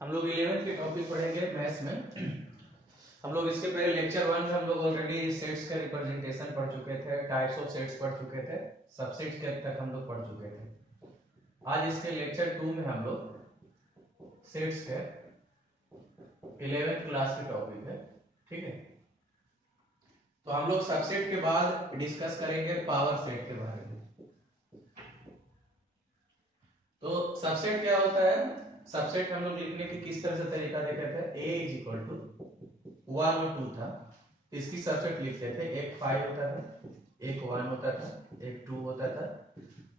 हम लोग 11th के टॉपिक पढ़ेंगे मैथ्स में। हम लोग इसके पहले लेक्चर 1 में हम लोग ऑलरेडी सेट्स का रिप्रेजेंटेशन पढ़ चुके थे, टाइप्स ऑफ सेट्स पढ़ चुके थे, सबसेट्स के तक हम लोग पढ़ चुके थे। आज इसके लेक्चर 2 में हम लोग सेट्स के 11th क्लास के टॉपिक है, ठीक है। तो हम लोग सबसेट के बाद डिस्कस करेंगे पावर सेट के बारे में। तो सबसेट क्या होता है? सबसेट हम लोग लिखने की किस तरह से तरीका देखे थे, a इज इक्वल टू 1 और 2 था, इसकी सबसेट लिखते थे। एक 5 होता था, एक 1 होता था, एक 2 होता था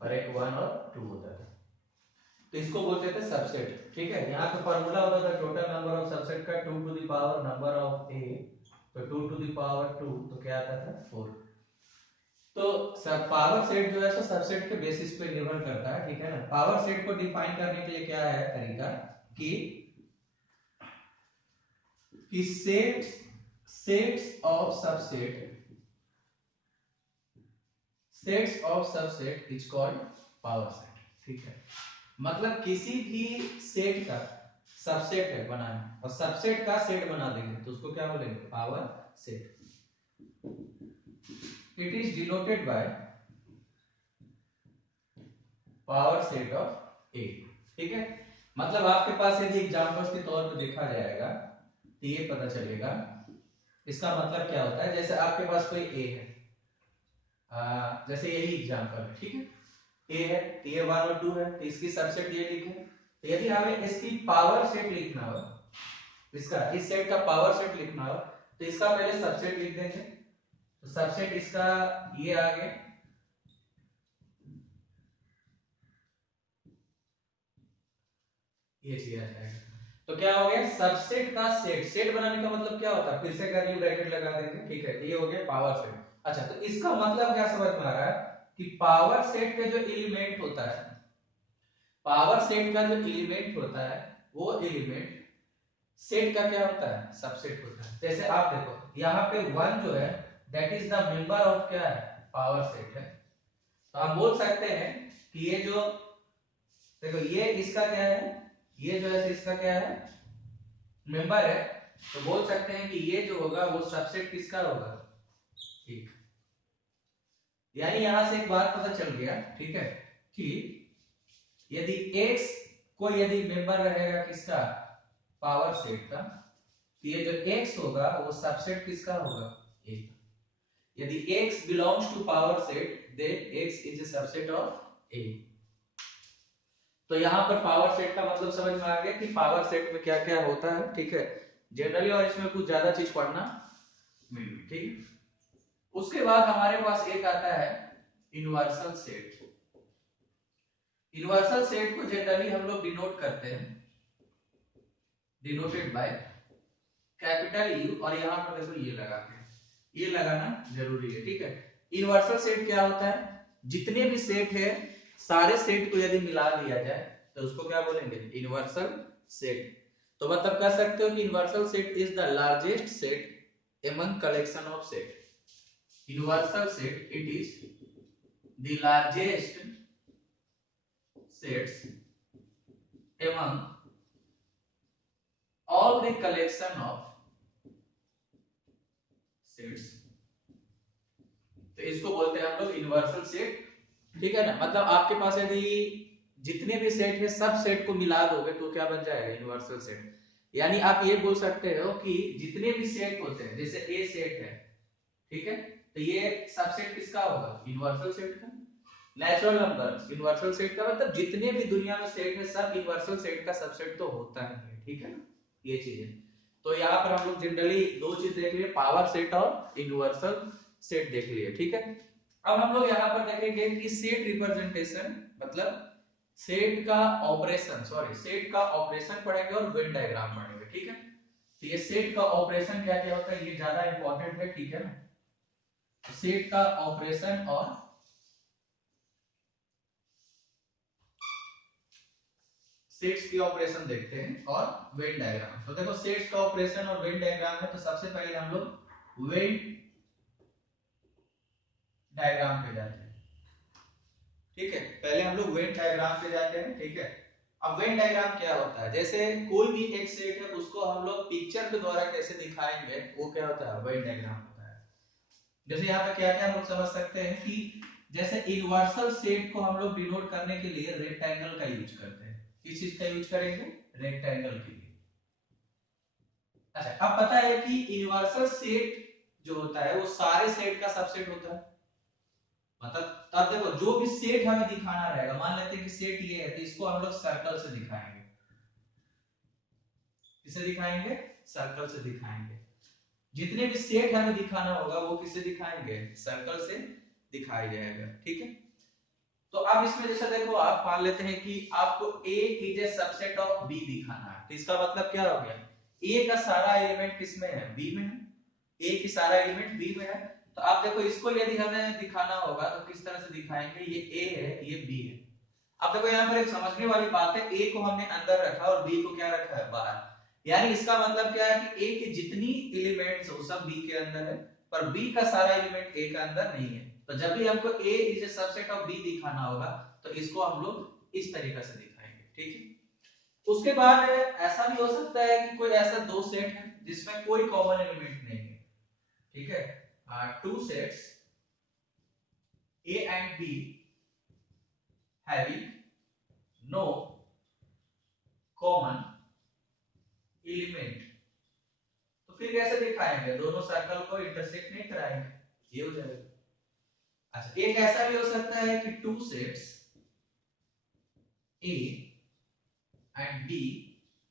और एक 1 और 2 होता था, तो इसको बोलते थे सबसेट, ठीक है। यहाँ पे फॉर्मूला होता था टोटल नंबर ऑफ सबसेट का 2 to the power number of a, तो 2 टू द पावर 2 तो क्या आता था 4। तो सब पावर सेट जो है सो सबसेट के बेसिस पे निर्भर करता है, ठीक है ना। पावर सेट को डिफाइन करने के लिए क्या है तरीका कि sets sets of subset is called power set, ठीक है। मतलब किसी भी सेट का सबसेट है बनाना और सबसेट का सेट बना देंगे तो उसको क्या बोलेंगे, power set. It is denoted by power set of A, ठीक है। मतलब आपके पास यदि एग्जांपल्स के तौर पे देखा जाएगा तो ये पता चलेगा इसका मतलब क्या होता है। जैसे आपके पास कोई ए है, जैसे यही एग्जांपल है, ठीक है। ए है तो ये 1 और 2 है तो इसकी सबसेट ये लिखे। तो यदि हमें इसकी पावर सेट लिखना हो, इसका इस सेट का पावर सेट लिखना हो तो इसका पहले सबसेट लिख देंगे। तो सबसेट इसका ये आ गया, ये चीज आ जाएगा। तो क्या हो गया, सबसेट का सेट। सेट बनाने का मतलब क्या होता है, फिर से कर्ली ब्रैकेट लगा देंगे, ठीक है। ये हो गया पावर सेट। अच्छा, तो इसका मतलब क्या समझ में आ रहा है कि पावर सेट का जो एलिमेंट होता है, पावर सेट का जो एलिमेंट होता है वो एलिमेंट सेट का क्या होता है, सबसेट होता है। जैसे आप देखो यहाँ पे 1 जो है that is the member of क्या है, पावर सेट है। तो हम बोल सकते हैं कि ये जो देखो ये इसका क्या है, ये जो है इसका क्या है, मेंबर है। तो बोल सकते हैं कि ये जो होगा वो सबसेट किसका होगा, ठीक। यानी यहां से एक बात पता चल गया, ठीक है, कि यदि x कोई यदि मेंबर रहेगा किसका, पावर सेट का, तो ये जो x होगा वो सबसेट किसका होगा, a। यदि x belongs to power set then x is a subset of a। तो यहाँ पर पावर सेट का मतलब समझ में आ गया कि पावर सेट में क्या क्या होता है, ठीक है, जनरली। और इसमें कुछ ज्यादा चीज पढ़ना नहीं, ठीक। उसके बाद हमारे पास एक आता है यूनिवर्सल सेट। यूनिवर्सल सेट को जनरली हम लोग डिनोट करते हैं, डिनोटेड बाय कैपिटल यू, और यहाँ पर देखो ये लगाते हैं, ये लगाना जरूरी है, ठीक है। यूनिवर्सल सेट क्या होता है, जितने भी सेट है सारे सेट को यदि मिला दिया जाए तो उसको क्या बोलेंगे, यूनिवर्सल सेट। तो मतलब कह सकते हो कि universal set is the largest set among collection of set. Universal set it is the largest sets among all the collection of sets. तो इसको बोलते हैं हम लोग यूनिवर्सल सेट, ठीक है ना। मतलब आपके पास यदि जितने भी सेट है सब सेट को मिला दोगे तो क्या बन जाएगा, यूनिवर्सल सेट। यानी आप ये बोल सकते हो कि जितने भी सेट होते हैं, जैसे ए सेट है, ठीक है, तो ये सबसेट किसका होगा, यूनिवर्सल सेट का। नेचुरल नंबर यूनिवर्सल सेट का मतलब जितने भी दुनिया में सेट है सब यूनिवर्सल सेट का सबसेट तो होता ही है, ठीक है ना, ये चीज है। तो यहाँ पर हम लोग जनरली दो चीज देख लिए, पावर सेट और यूनिवर्सल सेट देख लिए, ठीक है। अब हम लोग यहाँ पर देखेंगे कि सेट रिप्रेजेंटेशन मतलब सेट का ऑपरेशन, सॉरी सेट का ऑपरेशन पढ़ेंगे और वेन डायग्राम पढ़ेंगे, ठीक है। तो ये सेट का ऑपरेशन क्या क्या होता है ये ज्यादा इंपॉर्टेंट है, ठीक है ना। सेट का ऑपरेशन और सेट्स की ऑपरेशन देखते हैं और वेन डायग्राम। तो देखो सेट्स का ऑपरेशन और वेन डायग्राम है, तो सबसे पहले हम लोग वेन डायग्राम पे जाते हैं, ठीक है। पहले हम लोग वेन डायग्राम पे जाते हैं, ठीक है। अब वेन डायग्राम क्या होता है, जैसे कोई भी एक सेट है उसको हम लोग पिक्चर के द्वारा कैसे दिखाएंगे, वो क्या होता है, वेन डायग्राम होता है। जैसे यहाँ पे क्या क्या हम लोग समझ सकते हैं कि जैसे यूनिवर्सल सेट को हम लोग डिनोट करने के लिए रेक्टेंगल का यूज करते हैं। किस चीज का यूज करेंगे, रेक्टेंगल के लिए। अच्छा, अब पता है कि यूनिवर्सल सेट जो होता है वो सारे सेट का सबसेट होता है। मतलब तब देखो जो भी सेट हमें दिखाना रहेगा, मान लेते हैं कि सेट ये है तो इसको हम लोग सर्कल से दिखाएंगे। किसे दिखाएंगे, सर्कल से दिखाएंगे। जितने भी सेट हमें दिखाना होगा वो किसे दिखाएंगे, सर्कल से दिखाया जाएगा। ठीक है, तो अब इसमें जैसे देखो आप मान लेते हैं कि आपको A is a subset of B दिखाना है, तो इसका मतलब क्या हो गया, A का सारा एलिमेंट किसमें है, B में है। A की सारा एलिमेंट B में है। तो आप देखो इसको यदि हमें दिखाना होगा तो किस तरह से दिखाएंगे, ये A है ये B है। अब देखो यहाँ पर एक समझने वाली बात है, A को हमने अंदर रखा और B को क्या रखा है, बाहर। यानी इसका मतलब क्या है कि A की जितनी एलिमेंट्स वो सब B के अंदर है, पर B का सारा एलिमेंट A का अंदर नहीं है। तो जब भी हमको A is a subset of B दिखाना होगा तो इसको हम लोग इस तरीके से दिखाएंगे। ठीक है, उसके बाद ऐसा भी हो सकता है कि कोई ऐसा दो सेट है जिसमें कोई कॉमन एलिमेंट नहीं है। ठीक है, two sets A and B having no common element, तो फिर कैसे दिखाएंगे, दोनों सर्कल को इंटरसेक्ट नहीं कराएंगे, ये हो जाएगा। अच्छा, एक ऐसा भी हो सकता है कि two sets A and B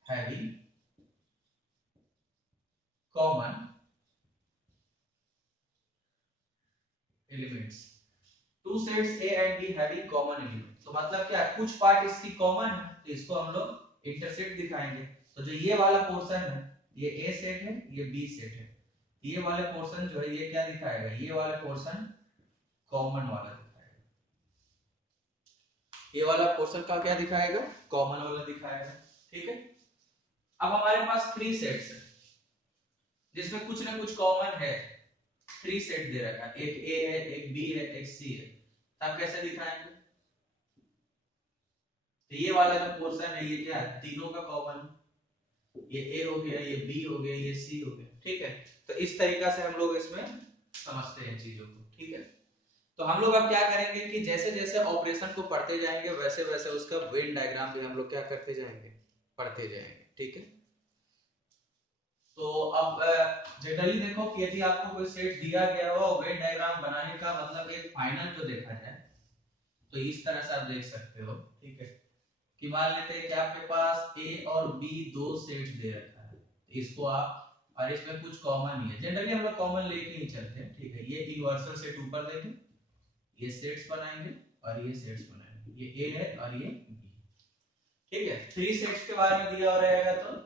having common elements, two sets A and B having common element, तो मतलब क्या है, कुछ पार्ट इसकी कॉमन है तो इसको हम लोग इंटरसेक्ट दिखाएंगे। तो जो ये वाला पोर्शन है ये A सेट है ये B सेट है, ये वाले पोर्शन जो है ये क्या दिखाएगा, ये वाला पोर्शन कॉमन वाला दिखाएगा, ये वाला पोर्शन का क्या दिखाएगा, कॉमन वाला दिखाएगा। ठीक है, अब हमारे पास थ्री सेट्स है जिसमें कुछ ना कुछ कॉमन है, थ्री सेट दे रखा है, एक ए है एक बी है एक सी है, तब कैसे दिखाएंगे, तो ये वाला जो पोर्शन है ये क्या है, तीनों का कॉमन, ये ए हो गया ये बी हो गया ये सी हो गया। ठीक है, तो इस तरीका से हम लोग इसमें समझते हैं चीजों को। ठीक है, तो हम लोग अब क्या करेंगे कि जैसे जैसे ऑपरेशन को पढ़ते जाएंगे वैसे वैसे उसका वेन डायग्राम भी हम लोग क्या करते जाएंगे, पढ़ते जाएंगे। ठीक है, तो अब जनरली देखो कि यदि आपको कोई सेट दिया गया हो वेन डायग्राम बनाने का मतलब एक फाइनल जो देखा जाए तो इस तरह से आप देख सकते हो। ठीक है, कि मान लेते हैं कि आपके पास ए और बी दो सेट्स दे रखा है, तो इसको आप, और इसमें कुछ कॉमन ही है, जनरली हम लोग कॉमन लेके ही चलते हैं। ठीक है, ये यूनिवर्सल सेट ऊपर देंगे, ये सेट्स बनाएंगे और ये सेट्स बनाएंगे, ये ए है और ये बी। ठीक है, थ्री सेट्स के बारे में दिया हो रहेगा तो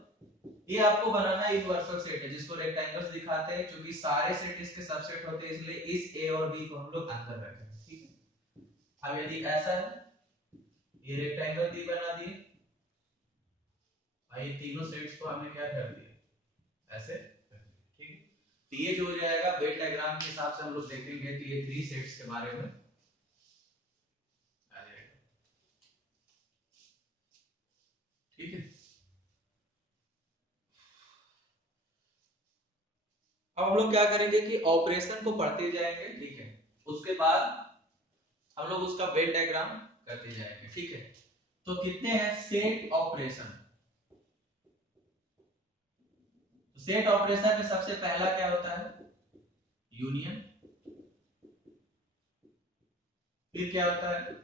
ये आपको बनाना यूनिवर्सल सेट है जिसको रेक्टेंगल्स दिखाते हैं, क्योंकि सारे सेट इसके सबसेट होते हैं इसलिए इस ए और बी को हम लोग अंदर रखेंगे। ठीक है, अब यदि ऐसा है, ये रेक्टेंगल दी बना दिए और ये तीनों सेट्स को हमने क्या कर दिया, ऐसे कर दिया। ठीक है, तो ये जो हो जाएगा वेन डायग्राम के हिसाब से हम लोग देखेंगे तो ये थ्री सेट्स के बारे में आ जाएगा। ठीक है, अब हम लोग क्या करेंगे कि ऑपरेशन को पढ़ते जाएंगे। ठीक है, उसके बाद हम लोग उसका वेन डायग्राम करते जाएंगे। ठीक है, तो कितने हैं सेट ऑपरेशन, तो सेट ऑपरेशन में सबसे पहला क्या होता है, यूनियन, फिर क्या होता है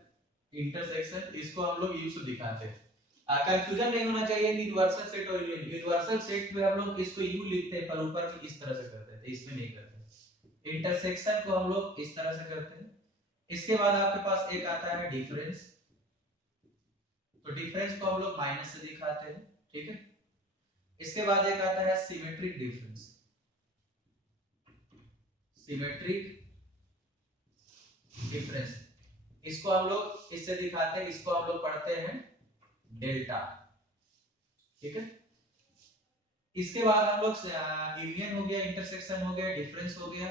इंटरसेक्शन, इसको हम लोग यू से दिखाते हैं। कंफ्यूजन नहीं होना चाहिए कि यूनिवर्सल सेट और यूनियन, यूनिवर्सल सेट में हम लोग इसको यू लिखते हैं पर ऊपर भी इस तरह से करते थे, इसमें नहीं करते। इंटरसेक्शन को हम लोग इस तरह से करते हैं। इसके बाद आपके पास एक आता है डिफरेंस, तो डिफरेंस को हम लोग माइनस से दिखाते हैं। ठीक है, इसके बाद एक आता है सिमेट्रिक डिफरेंस, सिमेट्रिक डिफरेंस, इसको हम लोग इससे दिखाते हैं, इसको हम लोग पढ़ते हैं डेल्टा। ठीक है, इसके बाद हम लोग यूनियन हो गया, इंटरसेक्शन हो गया, डिफरेंस हो गया,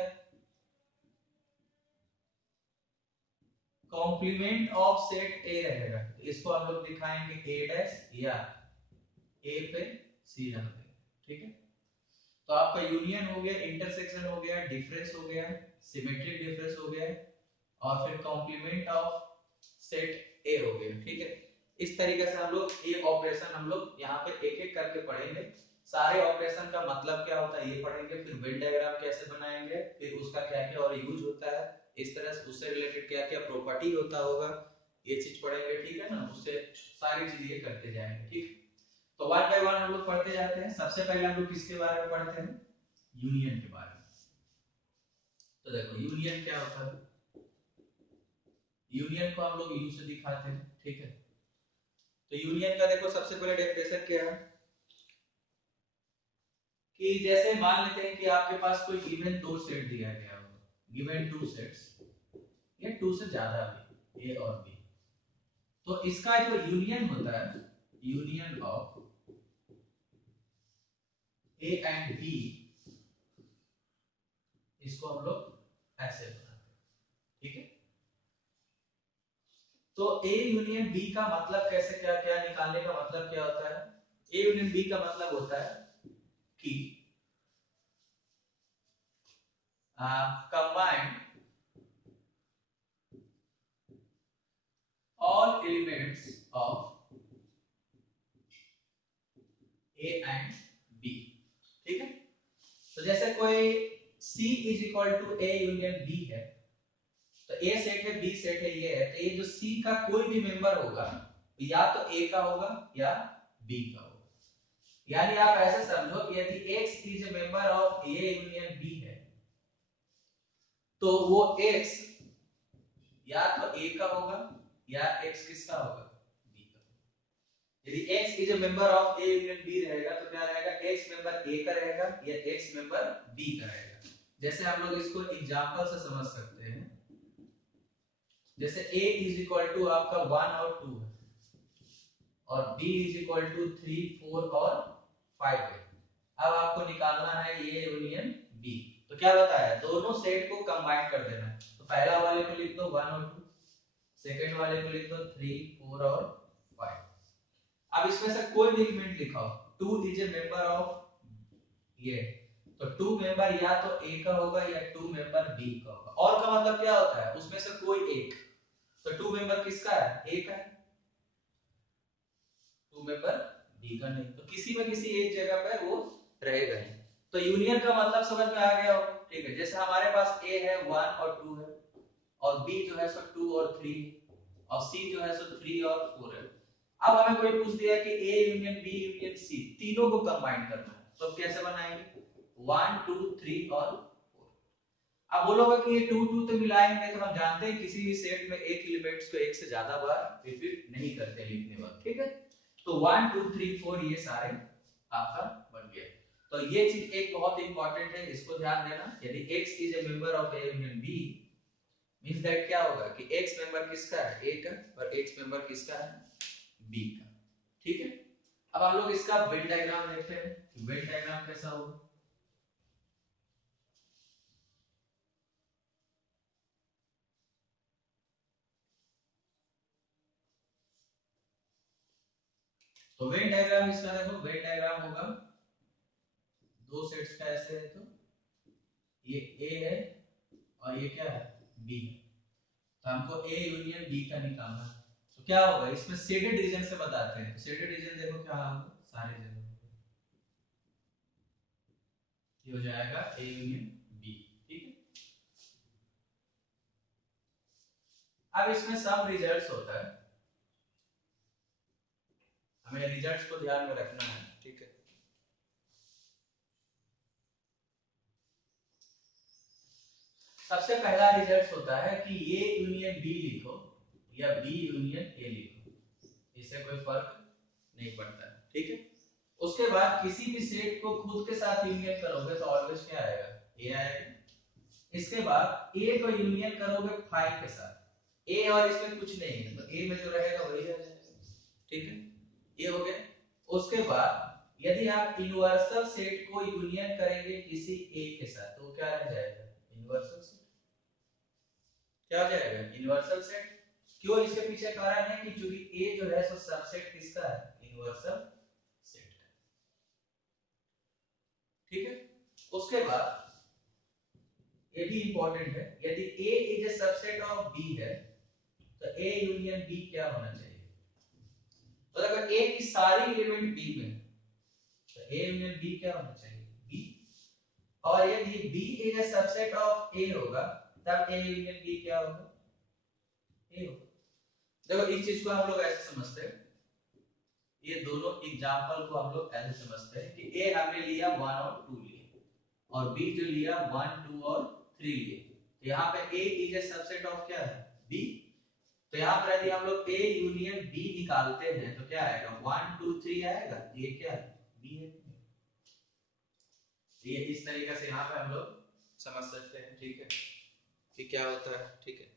कॉम्प्लीमेंट ऑफ सेट ए रहेगा, तो इसको हम लोग दिखाएंगे ए डैश या ए पे सी रख देंगे, ठीक है। तो आपका यूनियन हो गया, इंटरसेक्शन हो गया, डिफरेंस हो गया, सिमेट्रिक डिफरेंस हो गया, और फिर कॉम्प्लीमेंट ऑफ सेट ए हो गया, ठीक है। इस तरीके से हम लोग ये ऑपरेशन हम लोग यहाँ पे एक एक करके पढ़ेंगे। सारे ऑपरेशन का मतलब क्या होता है ये पढ़ेंगे, फिर वेन डायग्राम कैसे बनाएंगे, फिर उसका क्या क्या और यूज होता है, इस तरह से उससे रिलेटेड क्या क्या प्रॉपर्टी होता होगा, ये चीज पढ़ेंगे, ठीक है ना। उससे सारी चीज ये करते जाएंगे, ठीक। तो वन बाय वन हम लोग पढ़ते जाते हैं। सबसे पहले हम लोग किसके बारे में पढ़ते हैं, यूनियन के बारे में। तो देखो यूनियन क्या होता है, यूनियन को हम लोग यू से दिखाते हैं, ठीक है। तो यूनियन का देखो सबसे पहले डेफिनेशन क्या है कि जैसे मान लेते हैं कि आपके पास कोई गिवन दो सेट दिया गया हो, गिवन टू सेट्स या टू से ज्यादा भी, ए और बी। तो इसका जो यूनियन होता है, union of A and B, इसको हम लोग ऐसे बनाते हैं, ठीक है। तो ए यूनियन बी का मतलब कैसे, क्या क्या निकालने का मतलब क्या होता है, ए यूनियन बी का मतलब होता है कि combine all elements of A and B, ठीक है। तो जैसे कोई C is equal to A union B है, तो ए सेट है बी सेट है ये है, तो ये जो C का कोई भी मेंबर होगा या तो A का होगा या B का होगा। यानी आप ऐसे समझो कि यदि X is a member of A union B है, तो वो X या तो A का होगा या X किसका होगा, B का। यदि X is a member of A union B रहेगा तो क्या रहेगा, X मेंबर A का रहेगा या X मेंबर B का रहेगा। जैसे हम लोग इसको एग्जांपल से समझ सकते हैं, जैसे A इज इक्वल टू आपका 1 और 2 है, और B इज इक्वल टू 3 4 और 5 है। अब आपको निकालना है A यूनियन B। तो क्या बताया, दोनों सेट को कंबाइन कर देना है। तो पहला वाले को लिख दो 1 और 2, सेकंड वाले को लिख दो 3 4 और 5। अब इसमें से कोई भी एलिमेंट लिखाओ, 2 इज ए मेंबर ऑफ ये, तो 2 मेंबर या तो ए का होगा या 2 मेंबर बी का होगा। और का मतलब क्या होता है, उसमें से कोई एक। तो 2 मेंबर किसका है, ए का है, 2 मेंबर बी का नहीं, तो किसी में किसी एक जगह पे वो रहेगा ही। तो यूनियन का मतलब समझ में आ गया हो, ठीक है। जैसे हमारे पास ए है 1 और 2 है, और बी जो है सो 2 और 3 है, और सी जो है सो 3 और 4 है। अब हमें कोई पूछ दिया कि A union B union C, तीनों को कंबाइन करना है, तो कैसे बनाएंगे, 1 2 3 और 4। अब बोलोगे कि ये 2 2 तो मिलाएंगे, तो हम जानते हैं किसी भी सेट में एक एलिमेंट्स को एक से ज्यादा बार रिपीट नहीं करते लिखने वक्त, ठीक है। तो 1 2 3 4 ये सारे आपका बन गया। तो ये चीज एक बहुत इंपॉर्टेंट है, इसको ध्यान देना। यदि x is a member of A union B, means that क्या होगा कि x मेंबर किसका है, a का, और x मेंबर किसका है, b का, ठीक है। अब हम लोग इसका वेन डायग्राम देखते हैं कि वेन डायग्राम कैसा होगा। तो वेन डायग्राम इसका देखो, वेन डायग्राम होगा दो सेट्स का ऐसे है, तो ये a है और ये क्या है, b है। तो हमको a यूनियन b का निकालना है। तो क्या होगा, इसमें शेडेड रीजन से बताते हैं। तो शेडेड रीजन देखो क्या होगा, सारे जगह ये हो जाएगा a यूनियन b, ठीक है। अब इसमें सब रिजल्ट्स होता है, हमें रिजल्ट्स को ध्यान में रखना है, ठीक है। सबसे पहला रिजल्ट होता है कि ए यूनियन बी लिखो या बी यूनियन ए लिखो, इससे कोई फर्क नहीं पड़ता, ठीक है। उसके बाद किसी भी सेट को खुद के साथ यूनियन करोगे तो ऑलवेज क्या आएगा, ए आएगा। इसके बाद ए को यूनियन करोगे 5 के साथ, ए और इसमें कुछ नहीं है, तो ए में जो रहेगा वही रह जाएगा, ठीक है। ये हो गया। उसके बाद यदि आप यूनिवर्सल सेट को यूनियन करेंगे किसी ए के साथ, तो क्या रह जाएगा, यूनिवर्सल सेट। क्या हो जाएगा, यूनिवर्सल सेट। क्यों? इसके पीछे कारण है कि चूंकि ए जो है सो सबसेट किसका है? यूनिवर्सल सेट का। ठीक है। उसके बाद ये भी इंपॉर्टेंट है, यदि A is a subset of B है तो ए यूनियन बी क्या होना चाहिए? तो अगर ए की सारी एलिमेंट बी में तो ए यूनियन बी क्या होना चाहिए? बी। और यदि B is a subset of A होगा तब ए यूनियन बी क्या होगा? ए होगा। देखो इस चीज को हम लोग ऐसे समझते हैं, ये दोनों एग्जांपल को हम लोग ऐसे समझते हैं कि ए हमने लिया 1 और 2 लिए और बी जो लिया 1 2 और 3 लिए, तो यहाँ पे ए इज ए सबसेट ऑफ क्या है? बी। तो यहाँ पर यदि हम लोग ए यूनियन बी निकालते हैं तो क्या आएगा? 1 2 3 आएगा, ये क्या है? बी है। ये इस तरीके से यहाँ पे हम लोग समझ सकते हैं, ठीक है, कि क्या होता है, ठीक है।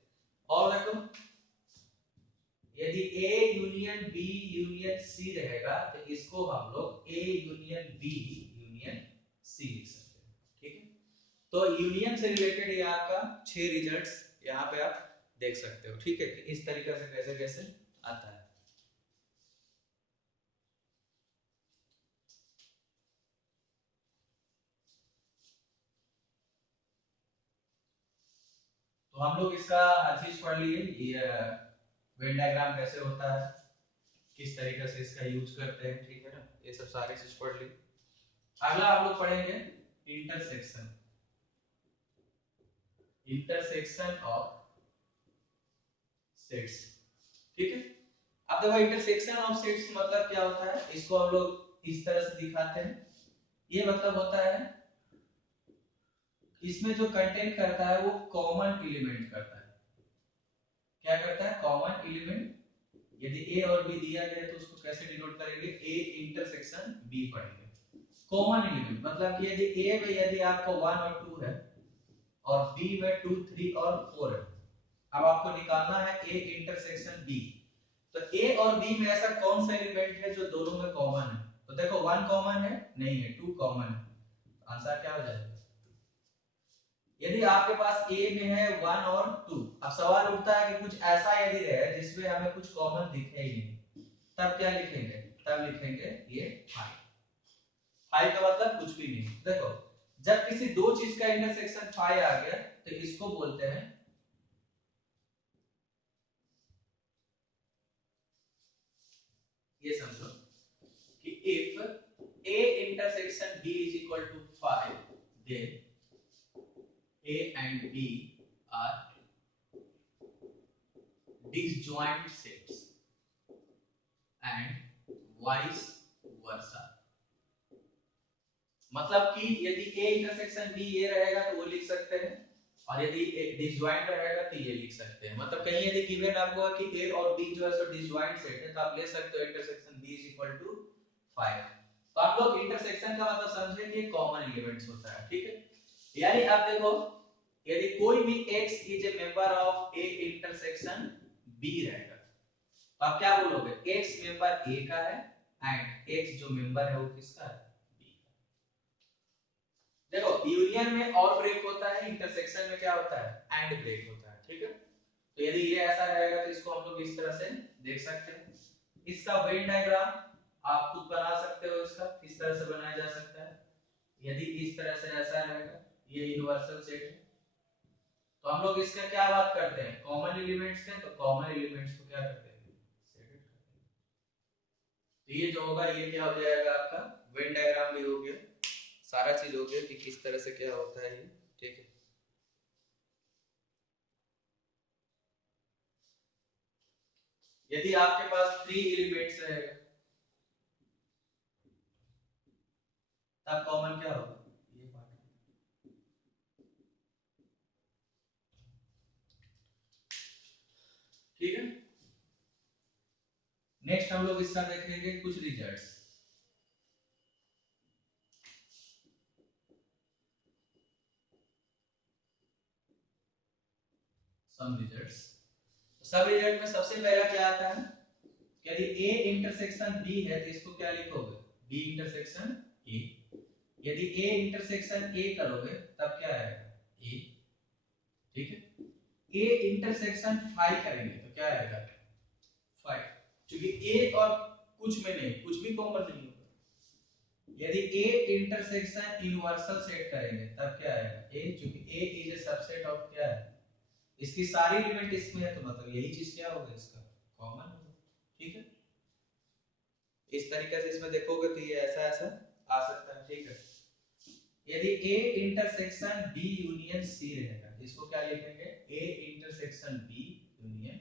और देखो यदि A union B union C रहेगा तो इसको हम लोग A union B union C लिख सकते हैं, ठीक है। तो यूनियन से रिलेटेड ये आपका 6 रिजल्ट्स यहाँ पे आप देख सकते हो, ठीक है, कि इस तरीके से कैसे कैसे आता है। तो हम लोग इसका हर चीज पढ़ लिए, ये वेन डायग्राम कैसे होता है, किस तरीके से इसका यूज करते हैं, ठीक है ना, ये सब सारे चीज पढ़ ली। अगला हम लोग पढ़ेंगे इंटरसेक्शन, इंटरसेक्शन ऑफ सेट्स, ठीक है। अब देखो इंटरसेक्शन ऑफ सेट्स मतलब क्या होता है, इसको हम लोग इस तरह से दिखाते हैं। ये मतलब होता है इसमें जो कंटेंट करता है वो कॉमन एलिमेंट करता है। क्या करता है? Common element. यदि ए और बी दिया गया तो उसको कैसे डिनोट करेंगे? ए इंटरसेक्शन बी पढ़ेंगे। कॉमन एलिमेंट मतलब कि यदि ए में यदि आपको 1 और 2 है और बी में 2 3 और 4 है, अब आपको निकालना है ए इंटरसेक्शन बी। तो ए और बी में ऐसा कौन सा एलिमेंट है जो दोनों में कॉमन है? तो देखो 1 कॉमन है नहीं है, 2 कॉमन है, आंसर क्या हो जाएगा? यदि आपके पास ए में है 1 और 2, अब सवाल उठता है कि कुछ ऐसा यदि रहे जिसमें हमें कुछ कॉमन दिखे ही नहीं, तब क्या लिखेंगे? तब लिखेंगे ये 5। 5 का मतलब कुछ भी नहीं। देखो जब किसी दो चीज का इंटरसेक्शन 5 आ गया तो इसको बोलते हैं, ये समझो कि if a intersection b is equal to 5, then a and b are disjoint sets and vice versa। मतलब कि यदि a इंटरसेक्शन b ये रहेगा तो वो लिख सकते हैं, और यदि डिसजॉइंट रहेगा तो ये लिख सकते हैं। मतलब कहीं यदि गिवन आपको है कि a और b जो है सो डिसजॉइंट सेट है तो आप ले सकते हो intersection b is equal to 5। तो आप लोग इंटरसेक्शन का मतलब समझे कि कॉमन एलिमेंट्स होता है, ठीक है। यानी आप देखो यदि कोई भी x is a member of a intersection b रहेगा तो आप क्या बोलोगे? x मेंबर a का है एंड x जो मेंबर है वो किसका है? देखो यूनियन में और ब्रेक होता है, इंटरसेक्शन में क्या होता है? एंड ब्रेक होता है, ठीक है। तो यदि ये ऐसा रहेगा तो इसको हम लोग इस तरह से देख सकते हैं। इसका वेन डायग्राम आप खुद बना सकते हो, इसका किस तरह से बनाया जा सकता है। यदि इस तरह से ऐसा रहेगा, ये यूनिवर्सल सेट है, तो हम लोग इसका क्या बात करते हैं? कॉमन एलिमेंट्स के। तो कॉमन एलिमेंट्स को क्या करते हैं? सेट करते हैं। तो ये जो होगा ये क्या हो जाएगा आपका? वेन डायग्राम भी हो गया, सारा चीज हो गया कि किस तरह से क्या होता है ये, ठीक है। यदि आपके पास 3 एलिमेंट्स रहेगा तब कॉमन क्या होगा? ये पार्ट, ठीक है। नेक्स्ट हम लोग इसका देखेंगे कुछ रिजल्ट्स, सम रिजल्ट्स। सब रिजल्ट में सबसे पहला क्या आता है? यदि A इंटरसेक्शन B है तो इसको क्या लिखोगे? B intersection A। यदि A इंटरसेक्शन A करोगे तब क्या आएगा? A, ठीक है। ए इंटरसेक्शन फाई करेंगे तो क्या आएगा फाई, क्योंकि ए और कुछ में नहीं, कुछ भी कॉमन नहीं होगा। यदि ए इंटरसेक्शन यूनिवर्सल सेट करेंगे तब क्या आएगा ए, क्योंकि ए इज ए सबसेट ऑफ क्या है, इसकी सारी एलिमेंट इसमें है, तो मतलब यही चीज क्या होगा इसका कॉमन होगा। ठीक है, इस तरीके से इसमें देखोगे तो ये ऐसा ऐसा आ सकता है। ठीक है, यदि A intersection B union C रहेगा, इसको क्या लिखेंगे A intersection B union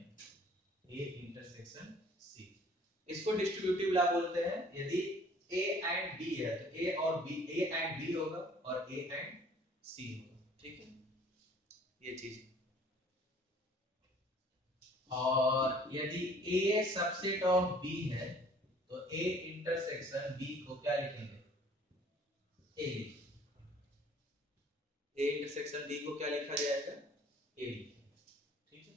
A intersection C। इसको डिस्ट्रीब्यूटिव लॉ बोलते हैं। यदि A एंड B है तो A और B, A एंड B होगा और A एंड C होगा। ठीक है, ये चीज। और यदि A सबसेट ऑफ B है तो A इंटरसेक्शन B को क्या लिखेंगे A। A इंटरसेक्शन B को क्या लिखा जाएगा A लिखेंगे। ठीक है,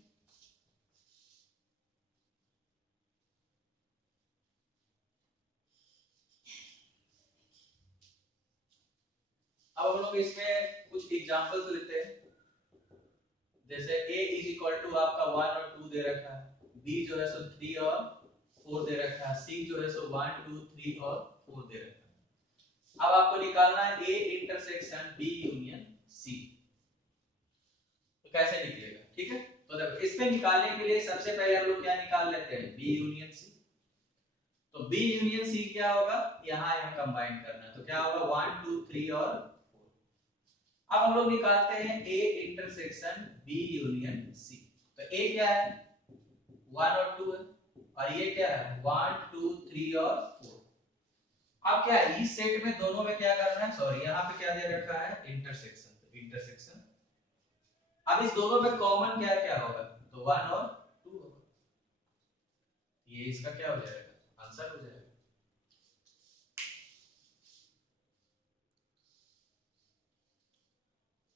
अब हम लोग इसमें कुछ एग्जांपल्स लेते हैं। जैसे a इज इक्वल टू आपका 1 और 2 दे रखा है, b जो है सो 3 और 4 दे रखा है, c जो है सो 1 2 3 और 4 दे रखा है। अब आपको निकालना है a intersection b union c, तो कैसे निकलेगा। ठीक है, तो देखो इसमें निकालने के लिए सबसे पहले हम लोग क्या निकाल लेते हैं b यूनियन c। तो b यूनियन c क्या होगा, यहाँ यहाँ कंबाइन करना है, तो क्या होगा 1 2 3 और 4। अब हम लोग निकालते हैं A intersection B union C। तो A क्या है 1 और 2 है, और ये क्या है 1 2 3 और 4। अब क्या है इस सेट में दोनों में क्या करना है, सॉरी यहाँ पे क्या दे रखा है इंटरसेक्शन, तो इंटरसेक्शन। अब इस दोनों में कॉमन क्या क्या होगा, तो 1 और 2 होगा, ये इसका क्या हो जाएगा आंसर हो जाएगा।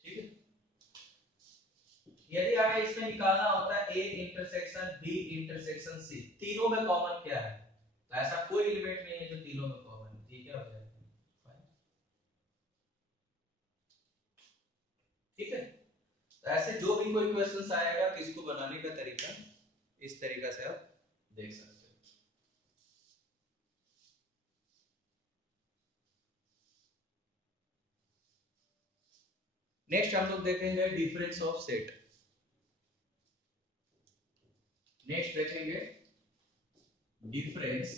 ठीक है, यदि हमें इसमें निकालना होता है A intersection B intersection C, तीनों में कॉमन क्या है, तो ऐसा कोई एलिमेंट नहीं है जो तीनों में कॉमन है, ठीक है हो जाएगा। ठीक है, तो ऐसे जो भी कोई क्वेश्चंस आएगा तो इसको बनाने का तरीका इस तरीका से आप देख सकते हो। नेक्स्ट हम लोग देखेंगे डिफरेंस ऑफ सेट। नेक्स्ट देखेंगे difference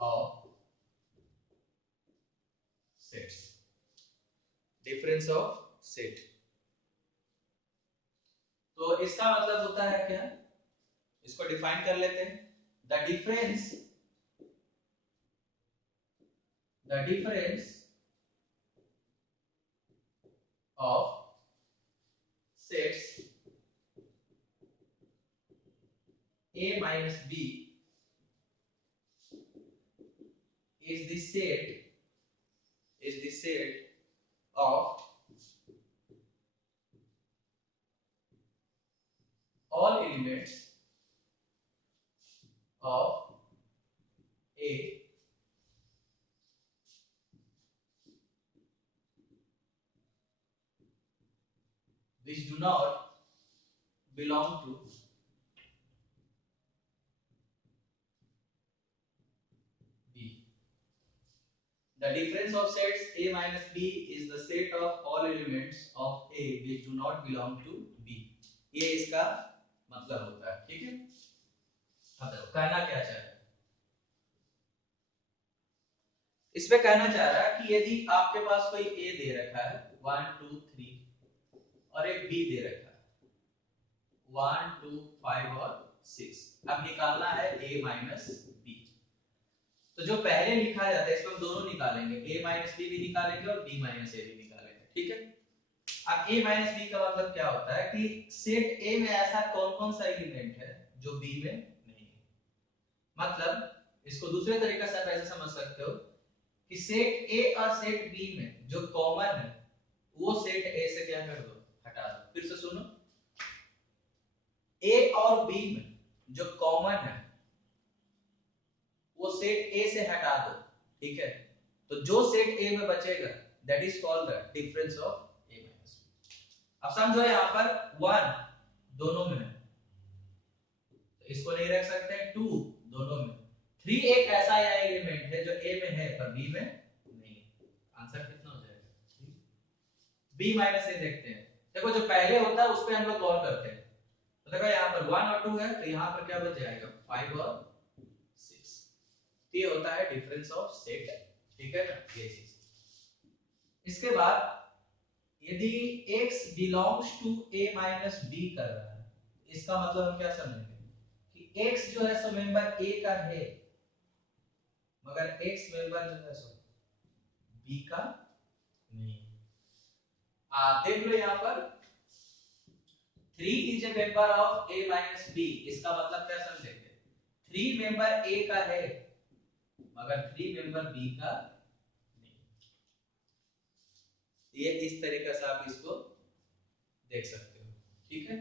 of sets. Difference of set, तो इसका मतलब होता है क्या, इसको डिफाइन कर लेते हैं। The difference, the difference of sets A minus B is the set, is the set of all elements of A which do not belong to B. The difference of sets A minus B is the set of all elements of A which do not belong to B. ये इसका मतलब होता है। ठीक है, अब देखो कहना क्या चाह रहा है, इसमें कहना चाह रहा है कि यदि आपके पास कोई A दे रखा है 1 2 3 और एक B दे रखा है 1 2 5 और 6, अब निकालना है A माइनस B। तो जो पहले लिखा जाता है इसको हम दोनों निकालेंगे, A माइनस बी भी निकालेंगे और B माइनस ए भी निकालेंगे। ठीक है, अब A माइनस बी का मतलब क्या होता है कि सेट A में ऐसा कौन कौन सा एलिमेंट है जो B में नहीं है। मतलब इसको दूसरे तरीके से आप ऐसे समझ सकते हो कि सेट A और सेट B में जो कॉमन है वो सेट A से क्या कर दो हटा दो। फिर से सुनो, A और B में जो कॉमन है वो सेट A से हटा दो। ठीक है, तो जो सेट A में बचेगा that is called the difference of A minus B। अब समझो यहाँ पर 1 दोनों में है, तो इसको नहीं रख सकते, 2 दोनों में, 3 एक ऐसा एलिमेंट है जो ए में है पर बी में नहीं है। आंसर कितना हो जाएगा? बी माइनस ए देखते हैं। देखो जो पहले होता है उस पे हम लोग गौर करते हैं। तो देखो यहाँ पर 1 और 2 है, तो यहाँ पर क्या बच जाएगा? 5 और 6। ये होता है डिफरेंस ऑफ सेट, ठीक है ना, ये चीज। इसके बाद यदि x belongs to a minus B कर रहा है, इसका मतलब हम क्या समझेंगे कि x जो है सो मेंबर a का है, मगर x मेंबर जो है सो b का नहीं। देख लो यहाँ पर 3 is a member of a minus B, इसका मतलब क्या समझेंगे? 3 मेंबर a का है मगर 3 मेंबर b का नहीं। ये इस तरीके से आप इसको देख सकते हो, ठीक है।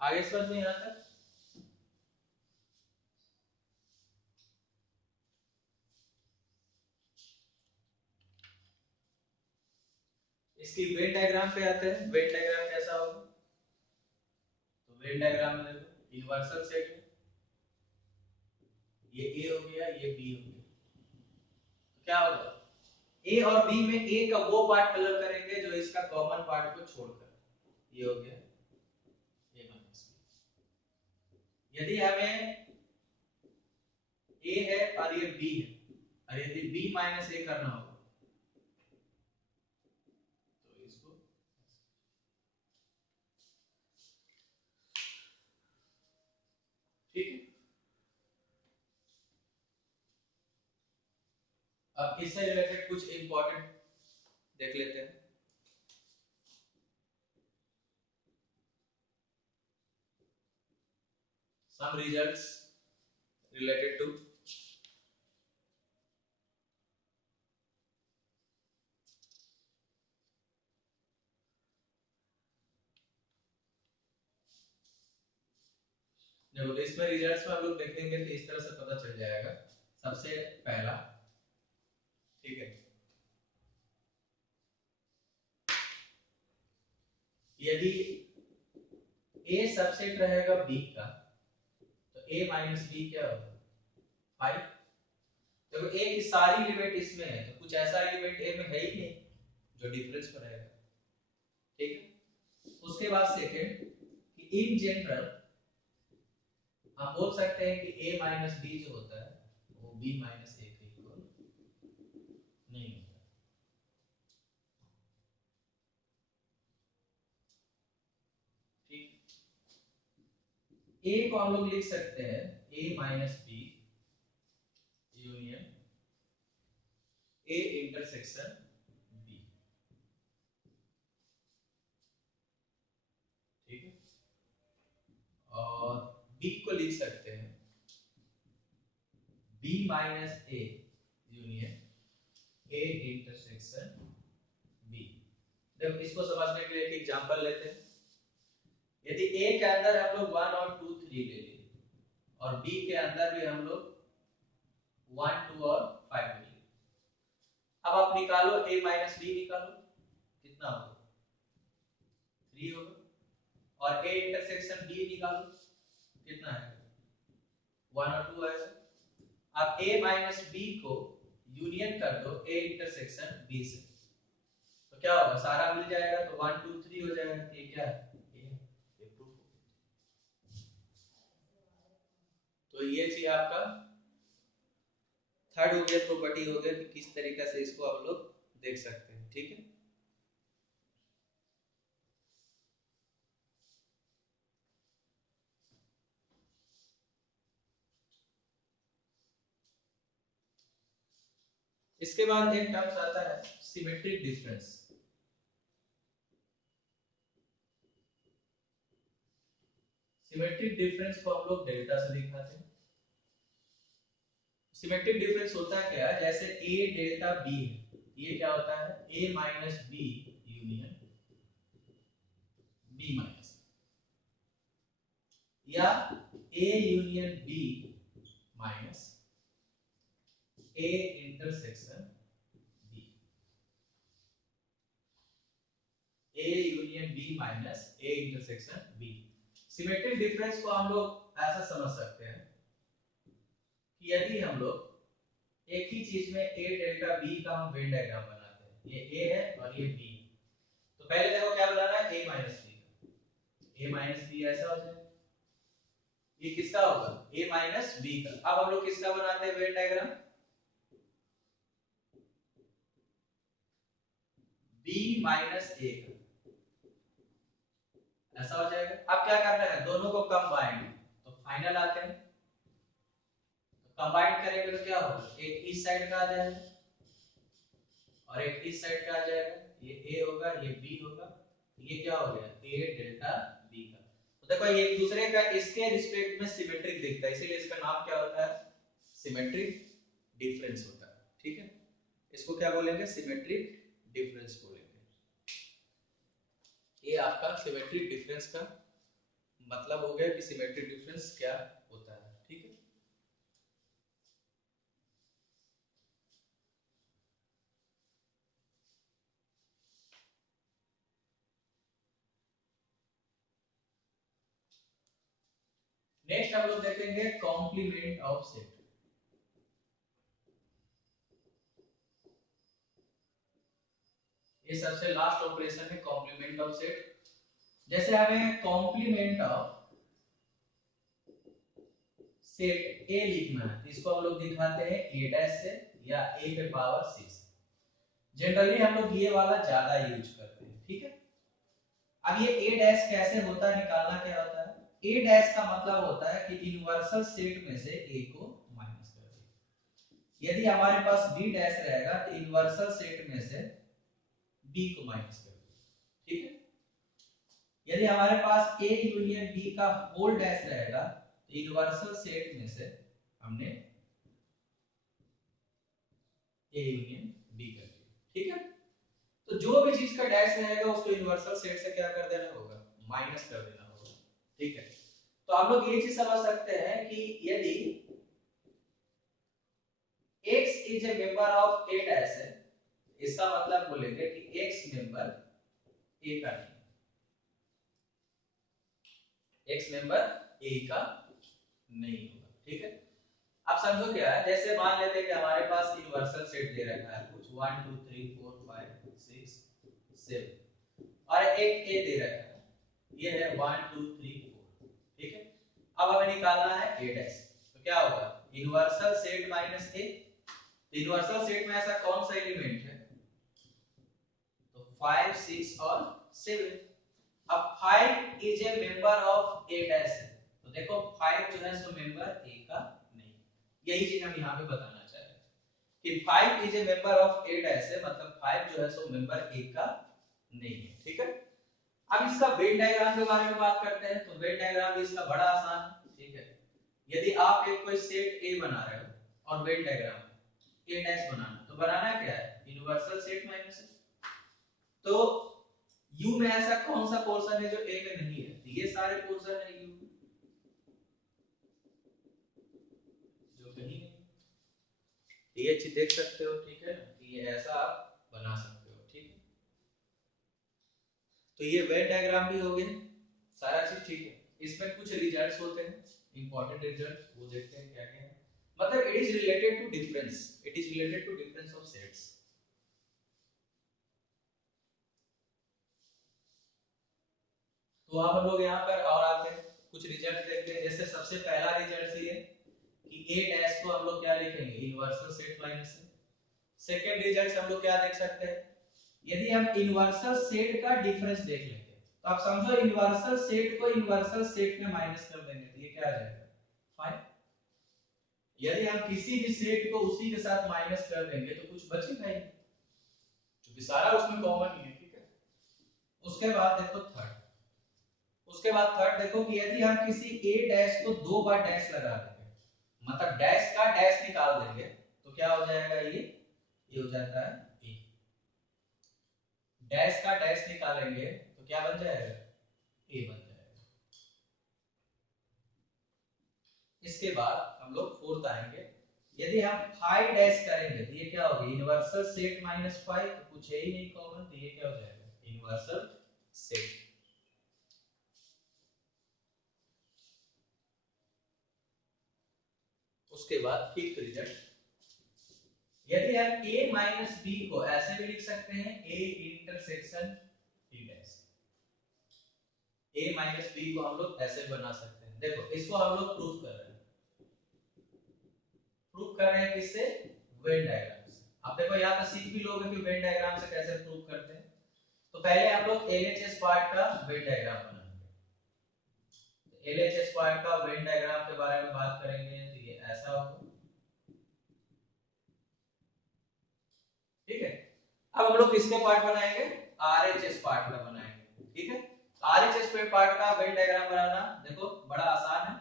आगे समझ में यहाँ तक? इसकी वेन डायग्राम पे आते हैं। वेन डायग्राम कैसा होगा? तो वेन डायग्राम में देखो यूनिवर्सल सेट है, ये ए हो गया, ये बी हो गया, तो क्या होगा? ए और बी में ए का वो पार्ट कलर करेंगे जो इसका कॉमन पार्ट को छोड़कर, ये हो गया ए माइनस बी। यदि हमें ए है और ये बी है, और यदि बी माइनस ए करना होगा तो इसको, ठीक है। अब इससे रिलेटेड कुछ इंपॉर्टेंट देख लेते हैं। some results related to देखो, तो इसमें रिजल्ट्स में हम लोग देखेंगे तो इस तरह से पता चल जाएगा। सबसे पहला, ठीक है, यदि ए सबसेट रहेगा बी का तो ए माइनस बी क्या होगा? 5। देखो ए की सारी एलिमेंट इसमें है, तो कुछ ऐसा एलिमेंट ए में है ही नहीं जो डिफरेंस में रहेगा, ठीक है। उसके बाद सेकंड, कि इन जनरल हम बोल सकते हैं कि a माइनस बी जो होता है वो b माइनस ए के इक्वल नहीं होता, ठीक। a को हम लोग लिख सकते हैं a minus B union a intersection b, ठीक है। और b को लिख सकते हैं b minus a union a intersection b। देखो इसको समझने के लिए एक एग्जांपल लेते हैं। यदि a के अंदर हम लोग 1 और 2 3 ले लिए और b के अंदर भी हम लोग 1 2 और 5 ले लिए, अब आप निकालो a माइनस बी निकालो, कितना होगा? 3 होगा। और a इंटरसेक्शन b निकालो, कितना है? 1 और 2 आएगा। अब a माइनस बी को यूनियन कर दो a इंटरसेक्शन b से, तो क्या होगा? सारा मिल जाएगा, तो 1 2 3 हो जाएगा। ये क्या है? ये प्रूफ हो गया। तो ये चीज आपका थर्ड हो गया, प्रॉपर्टी हो गया कि किस तरीके से इसको आप लोग देख सकते हैं, ठीक है। इसके बाद एक टर्म्स आता है सिमेट्रिक डिफरेंस। सिमेट्रिक डिफरेंस को हम लोग डेल्टा से दिखाते हैं। सिमेट्रिक डिफरेंस होता है क्या? जैसे a डेल्टा b है, ये क्या होता है? a minus B union b minus, या a union b minus A intersection B, A union B minus A intersection B. Symmetric difference को हम लोग ऐसा समझ सकते हैं कि यदि हम लोग एक ही चीज में ए डेल्टा बी का हम वेन डायग्राम बनाते हैं, ये ए है और ये बी, तो पहले देखो क्या बनाना है, ए माइनस बी का, ए माइनस बी ऐसा हो जाए, ये किसका होगा, ए माइनस बी का। अब हम लोग किसका बनाते हैं वेन डायग्राम, बी माइनस ए का, ऐसा हो जाएगा। अब क्या करना है, दोनों को कंबाइन, तो फाइनल आते हैं, कंबाइन करेंगे तो क्या होगा, एक इस साइड का आ जाएगा और एक इस साइड का आ जाएगा, ये ए होगा ये बी होगा, ये क्या हो गया, ए डेल्टा बी का। तो देखो ये एक दूसरे का इसके रिस्पेक्ट में सिमेट्रिक दिखता है, इसीलिए इसका नाम क्या होता है, सिमेट्रिक डिफरेंस होता है। ठीक है, इसको क्या बोलेंगे, सिमेट्रिक डिफरेंस बोलेंगे। ये आपका सिमेट्रिक डिफरेंस का मतलब हो गया कि सिमेट्रिक डिफरेंस क्या होता है। ठीक है, नेक्स्ट हम लोग देखेंगे कॉम्प्लीमेंट ऑफ सेट। ये सबसे लास्ट ऑपरेशन है कॉम्प्लीमेंट ऑफ सेट। जैसे हमें कॉम्प्लीमेंट ऑफ सेट ए लिखना है, तो इसको हम लोग दिखाते हैं ए डैश से या ए पे पावर 6। जनरली हम लोग ये वाला ज्यादा यूज करते हैं। ठीक है, अब ये ए डैश कैसे होता है, निकालना क्या होता है, ए डैश का मतलब होता है कि यूनिवर्सल सेट में से ए को माइनस कर दे। यदि हमारे पास बी डैश रहेगा तो यूनिवर्सल सेट में से बी को माइनस कर दे। ठीक है, यदि हमारे पास ए यूनियन बी का होल डैश रहेगा तो यूनिवर्सल सेट में से हमने ए यूनियन बी कर दिया। ठीक है, तो जो भी चीज का डैश रहेगा उसको यूनिवर्सल सेट से क्या कर देना होगा, माइनस कर देना होगा। ठीक है, तो आप लोग ये चीज समझ सकते हैं कि यदि x is a member of A dash है, इसका मतलब बोलेंगे कि x मेंबर ए का नहीं, x मेंबर ए का नहीं होगा। ठीक है, अब समझो क्या है, जैसे मान लेते हैं कि हमारे पास यूनिवर्सल सेट दे रखा है कुछ 1 2 3 4 5 6 7 और एक ए दे रखा है, ये है 1 2 3 4। ठीक है, अब हमें निकालना है ए डैश, तो क्या होगा, यूनिवर्सल सेट माइनस ए। यूनिवर्सल सेट में ऐसा कौन सा एलिमेंट है, तो 5 6 और 7। अब 5 is a member of A dash है, तो देखो 5 जो है सो मेंबर ए का नहीं, यही चीज हम यहाँ पे बताना चाह रहे हैं कि 5 is a member of A dash है, मतलब 5 जो है सो मेंबर ए का नहीं है। ठीक है, अब इसका वेन डायग्राम के बारे में बात करते हैं, तो वेन डायग्राम भी इसका बड़ा आसान है। ठीक है, यदि आप एक कोई सेट ए बना रहे हो और वेन डायग्राम ए डैश बनाना, तो बनाना क्या है, यूनिवर्सल सेट माइनस है। तो यू में ऐसा कौन सा पोर्शन है जो ए में नहीं है, तो ये सारे पोर्शन है यू जो कहीं नहीं, तो ये चीज देख सकते हो। ठीक है ना, कि ये ऐसा आप बना सकते हो। ठीक है, तो ये वेन डायग्राम भी हो गया, सारा चीज ठीक है। इसमें कुछ रिजल्ट्स होते हैं, इंपॉर्टेंट रिजल्ट्स, वो देखते हैं क्या क्या है। मतलब it is related to difference, it is related to difference of sets. तो आप हम लोग यहाँ पर और आते हैं, कुछ रिजल्ट देखते हैं। जैसे सबसे पहला रिजल्ट ये कि ए डैश को हम लोग क्या लिखेंगे, यूनिवर्सल सेट माइनस है। सेकंड रिजल्ट हम लोग क्या देख सकते हैं, यदि हम यूनिवर्सल सेट का डिफरेंस देख लेंगे, तो आप समझो यूनिवर्सल सेट को यूनिवर्सल सेट में माइनस कर देंगे, तो ये क्या आ जाएगा, 5। यदि हम किसी भी सेट को उसी के साथ माइनस कर देंगे तो कुछ बचेगा ही नहीं, क्योंकि सारा उसमें कॉमन ही है। ठीक है, उसके बाद देखो थर्ड, उसके बाद थर्ड देखो कि यदि हम किसी ए डैश को दो बार डैश लगा देंगे, मतलब डैश का डैश निकाल देंगे, तो क्या हो जाएगा, ये हो जाता है ए। डैश का डैश निकालेंगे तो क्या बन जाएगा, ए बन जाएगा। इसके बाद हम लोग फोर्थ आएंगे, यदि हम फाइव डैश करेंगे तो ये क्या होगा, यूनिवर्सल सेट माइनस फाइव, तो कुछ है ही नहीं कॉमन, तो ये क्या हो जाएगा, यूनिवर्सल सेट। उसके बाद फिफ्थ रिजल्ट, यदि हम a माइनस b को ऐसे भी लिख सकते हैं, a intersection b dash, a minus b को हम लोग ऐसे बना सकते हैं। देखो इसको हम लोग प्रूफ कर रहे हैं, प्रूफ कर रहे हैं किससे, वेन डायग्राम से। अब देखो यहाँ पे सीख भी लोगे कि वेन डायग्राम से कैसे प्रूफ करते हैं। तो पहले हम लोग एलएचएस पार्ट का वेन डायग्राम बनाएंगे। एलएचएस पार्ट का वेन डायग्राम के बारे में बात करेंगे तो ये ऐसा होगा, ठीक है। अब हम लोग किसके पार्ट बनाएंगे, आरएचएस पार्ट का बनाएंगे, ठीक है। आरएचएस पार्ट का वेन डायग्राम बनाना देखो बड़ा आसान है।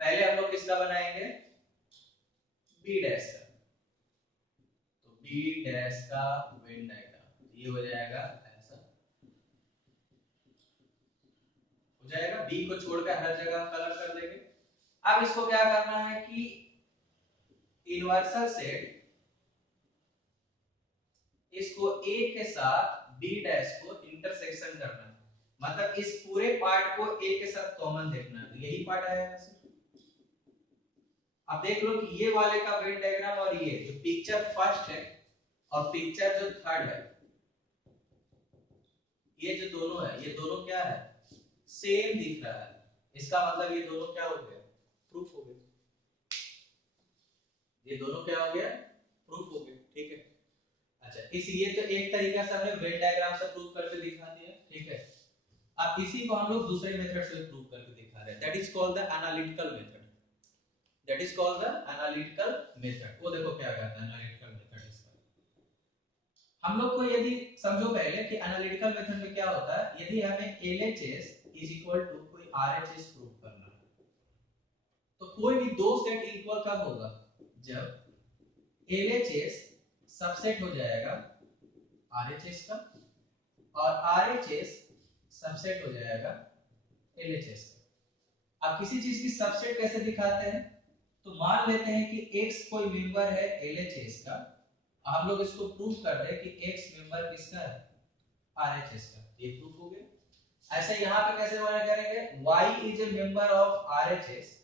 पहले हम लोग किसका बनाएंगे, बी डैश का, तो बी डैश का वेन डायग्राम ये हो जाएगा ऐसा, हो जाएगा। बी को छोड़कर हर जगह कलर कर देंगे। अब इसको क्या करना है कि यूनिवर्सल सेट इसको ए के साथ बी डैश को इंटरसेक्शन करना है, मतलब इस पूरे पार्ट को ए के साथ कॉमन देखना है, तो यही पार्ट आएगा सर। अब देख लो कि ये वाले का वेन डायग्राम और ये जो पिक्चर फर्स्ट है और पिक्चर जो थर्ड है, ये जो दोनों है, ये दोनों क्या है, सेम दिख रहा है। इसका मतलब ये दोनों क्या हो गया, प्रूफ हो गया। ये दोनों क्या हो गया, प्रूफ हो गया, ठीक है। अच्छा इस ये तो एक तरीका से हमने वेन डायग्राम से प्रूफ करके दिखा दिया, ठीक है। अब इसी को हम लोग दूसरे मेथड से प्रूव करके दिखा रहे हैं, that is called the analytical method, that is called the analytical method. वो देखो क्या कहता है एनालिटिकल मेथड इसका। हम लोग को यदि समझो पहले कि एनालिटिकल मेथड में क्या होता है, यदि हमें एलएचएस इज इक्वल टू कोई आरएचएस प्रूव करना है, तो कोई भी दो सेट इक्वल कब होगा, जब एलएचएस सबसेट हो जाएगा आरएचएस का और आरएचएस सबसेट हो जाएगा एलएचएस का। अब किसी चीज की सबसेट कैसे दिखाते हैं, तो मान लेते हैं कि x कोई मेंबर है एलएचएस का, हम लोग इसको प्रूव कर रहे हैं कि x मेंबर किसका है, आरएचएस का, ये प्रूफ हो गया। ऐसे यहाँ पे कैसे वाला करेंगे, y is a member of RHS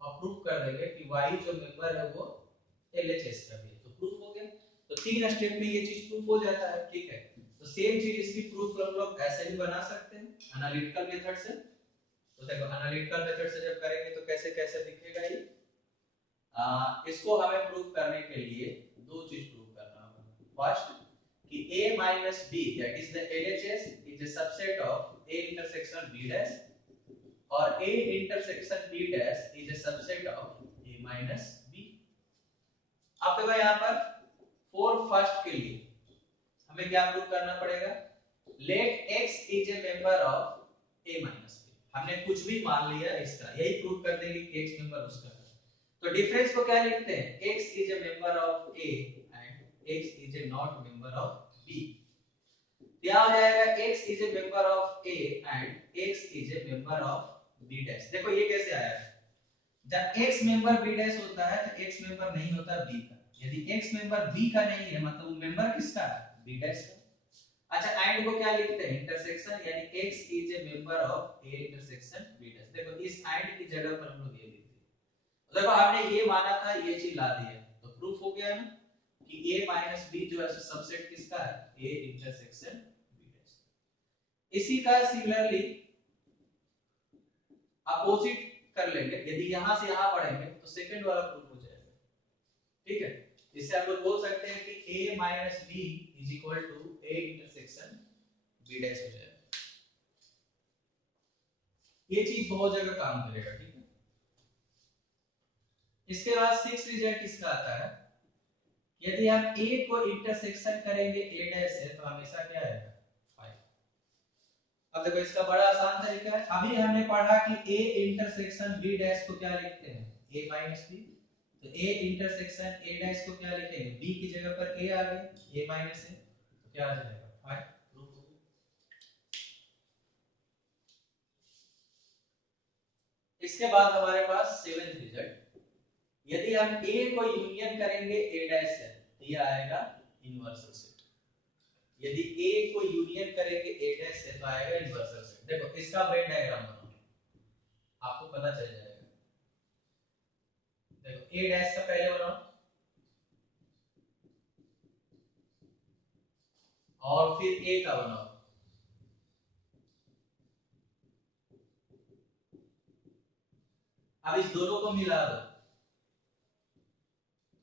और प्रूफ कर देंगे कि y जो मेंबर है वो एलएचएस का भी है, तो प्रूफ हो गया। तो तीन स्टेप में ये चीज प्रूफ हो जाता है, ठीक है। तो सेम चीज इसकी प्रूफ हम लोग ऐसे भी बना सकते हैं एनालिटिकल मेथड से। तो देखो एनालिटिकल मेथड से जब करेंगे तो कैसे कैसे दिखेगा ये, इसको हमें प्रूव करने के लिए दो चीज प्रूव करना होगा। फर्स्ट कि a minus b that is the LHS is a subset of a intersection b dash और a intersection b dash is a subset of a minus b। अब देखो यहाँ पर फॉर फर्स्ट के लिए हमें क्या प्रूव करना पड़ेगा, let x is a member of a minus b। हमने कुछ भी मान लिया इसका, यही प्रूव कर देंगे कि x मेंबर उसका है। तो डिफरेंस को क्या लिखते हैं, x is a member of a and x is a not member of b। क्या हो जाएगा, x is a member of a and x is a member of b dash। देखो ये कैसे आया है, जब x मेंबर b डैश होता है तो x मेंबर नहीं होता b का, यदि x मेंबर b का नहीं है मतलब वो मेंबर किसका है, b डैश का। अच्छा एंड को क्या लिखते हैं, इंटरसेक्शन, यानी x is a member of a intersection b dash। देखो इस एंड की जगह पर हम लोग ये लिख दिए, देखो हमने ये माना था ये चीज ला दिया, तो प्रूफ हो गया ना कि a माइनस b जो है सबसेट किसका है, a इंटरसेक्शन b डैश। इसी का सिमिलरली अपोजिट कर लेंगे, यदि यहां से यहां पढ़ेंगे तो सेकंड वाला प्रूफ हो जाएगा, ठीक है। इससे हम लोग बोल सकते हैं कि a minus b is equal to a intersection b dash हो जाएगा। ये चीज बहुत जगह काम करेगा, ठीक है। इसके बाद सिक्स रिजल्ट किसका आता है, यदि हम a को इंटरसेक्शन करेंगे a डैश से तो हमेशा क्या आएगा, 5। अब देखो इसका बड़ा आसान तरीका है, अभी हमने पढ़ा कि a इंटरसेक्शन b डैश को क्या लिखते हैं, a माइनस b। तो a इंटरसेक्शन a डैश को क्या लिखेंगे, b की जगह पर a आ गई, a माइनस a, तो क्या आ जाएगा 5, प्रूफ हो गया। इसके बाद हमारे पास सेवेंथ रिजल्ट, यदि हम ए को यूनियन करेंगे ए डैश से, ये आएगा यूनिवर्सल सेट। यदि ए को यूनियन करेंगे ए डैश से तो आएगा यूनिवर्सल सेट। देखो इसका वेन डायग्राम बनाओ, आपको पता चल जाएगा। देखो ए डैश का पहले बनाओ और फिर ए का बनाओ। अब इस दोनों को मिला दो,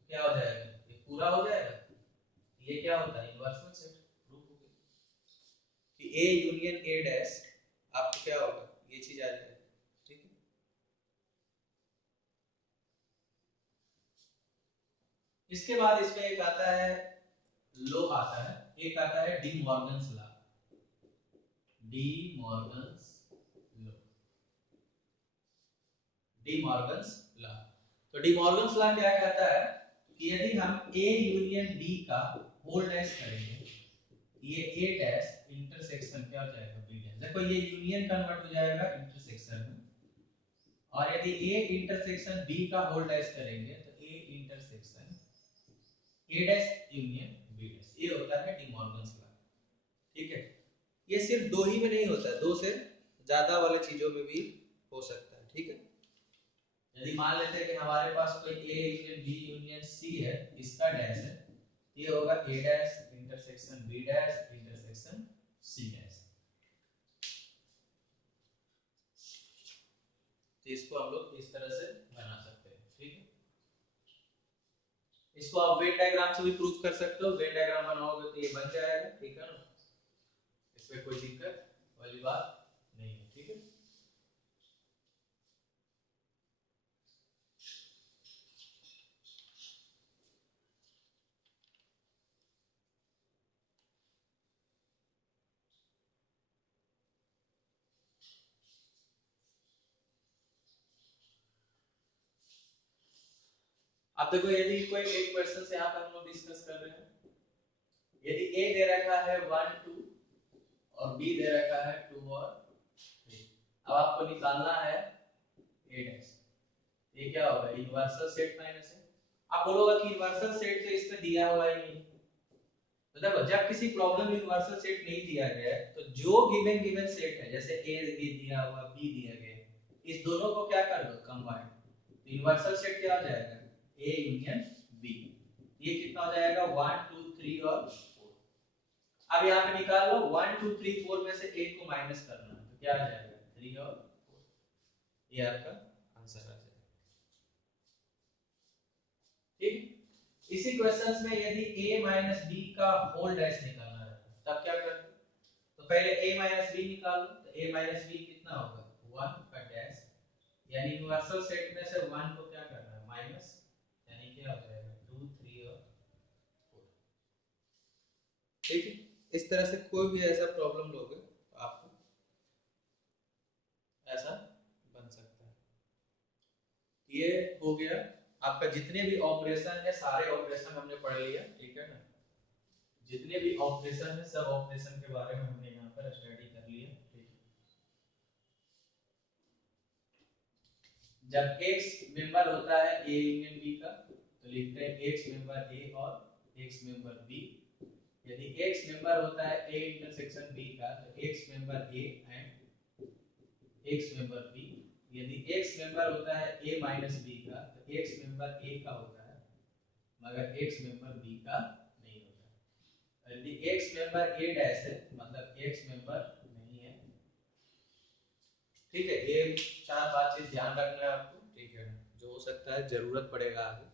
क्या हो जाएगा, ये पूरा हो जाएगा। ये क्या होता है, यूनिवर्सल सेट। प्रूफ हो गया कि ए यूनियन ए डैश, आपको क्या होगा, ये चीज आ जाएगी। ठीक है, इसके बाद इसमें एक आता है लो, आता है एक आता है D Morgan's law. D Morgan's law, D Morgan's law. तो डी मॉर्गन्स लॉ क्या कहता है कि यदि हम ए यूनियन बी का होल डैश करेंगे, ये ए डैश इंटरसेक्शन क्या हो जाएगा, बी डैश। देखो ये यूनियन कन्वर्ट हो जाएगा इंटरसेक्शन में, और यदि ए इंटरसेक्शन बी का होल डैश करेंगे तो A intersection A dash union B dash, ये होता है डी मॉर्गन्स लॉ। ठीक है, ये सिर्फ दो ही में नहीं होता है, दो से ज्यादा वाले चीजों में भी हो सकता है। ठीक है, यदि मान लेते हैं कि हमारे पास कोई A union B union C है, इसका डैश है, ये होगा A dash intersection B dash intersection C dash. तो इसको हम लोग इस तरह से बना सकते हैं। ठीक है, इसको आप वेन डायग्राम से भी प्रूफ कर सकते हो, वेन डायग्राम बनाओगे तो ये बन जाएगा। ठीक है ना, इसमें कोई दिक्कत वाली बात नहीं है। ठीक है, अब देखो यदि कोई एक क्वेश्चन से यहाँ पे हम लोग डिस्कस कर रहे हैं, यदि ए दे रखा है 1 2 और बी दे रखा है 2 और 3, अब आपको निकालना है ए डैश। ये क्या होगा, यूनिवर्सल सेट माइनस है। आप बोलोगे कि यूनिवर्सल सेट तो इसमें दिया हुआ ही नहीं। तो देखो जब किसी प्रॉब्लम में यूनिवर्सल सेट नहीं दिया गया है तो जो गिवन गिवन सेट है, जैसे ए दिया हुआ बी दिया गया, इस दोनों को क्या कर दो, कंबाइन। यूनिवर्सल सेट क्या हो जाएगा, ए यूनियन बी। ये कितना हो जाएगा, 1 2 3 और 4। अब यहाँ पे निकाल लो 1 2 3 4 में से एक को माइनस करना है तो क्या आ जाएगा, 3 और 4। ये आपका आंसर आ जाएगा। ठीक, इसी क्वेश्चंस में यदि a माइनस बी का होल डैश निकालना रहता तब क्या करते, तो पहले a माइनस बी निकाल लो। तो a माइनस बी कितना होगा, 1 का डैश, यानी यूनिवर्सल सेट में से 1 को क्या करना है, माइनस, यानी क्या हो जाएगा 2 3 और 4। ठीक है, इस तरह से कोई भी ऐसा प्रॉब्लम लोगे तो आपको ऐसा बन सकता है। ये हो गया आपका, जितने भी ऑपरेशन है सारे ऑपरेशन हमने पढ़ लिया। ठीक है ना, जितने भी ऑपरेशन है सब ऑपरेशन के बारे में हमने यहाँ पर स्टडी कर लिया। ठीक है, जब x मेंबर होता है a यूनियन b का तो लिखते हैं x मेंबर a और x मेंबर b। यदि x मेंबर होता है a इंटरसेक्शन b का तो x member a and x member b। यदि x मेंबर होता है a माइनस b का तो x मेंबर a का होता है मगर x मेंबर b का नहीं होता। यदि x मेंबर a डैश है मतलब x मेंबर नहीं है। ठीक है, ये 4 5 चीज ध्यान रखना है आपको। ठीक है, जो हो सकता है जरूरत पड़ेगा आगे।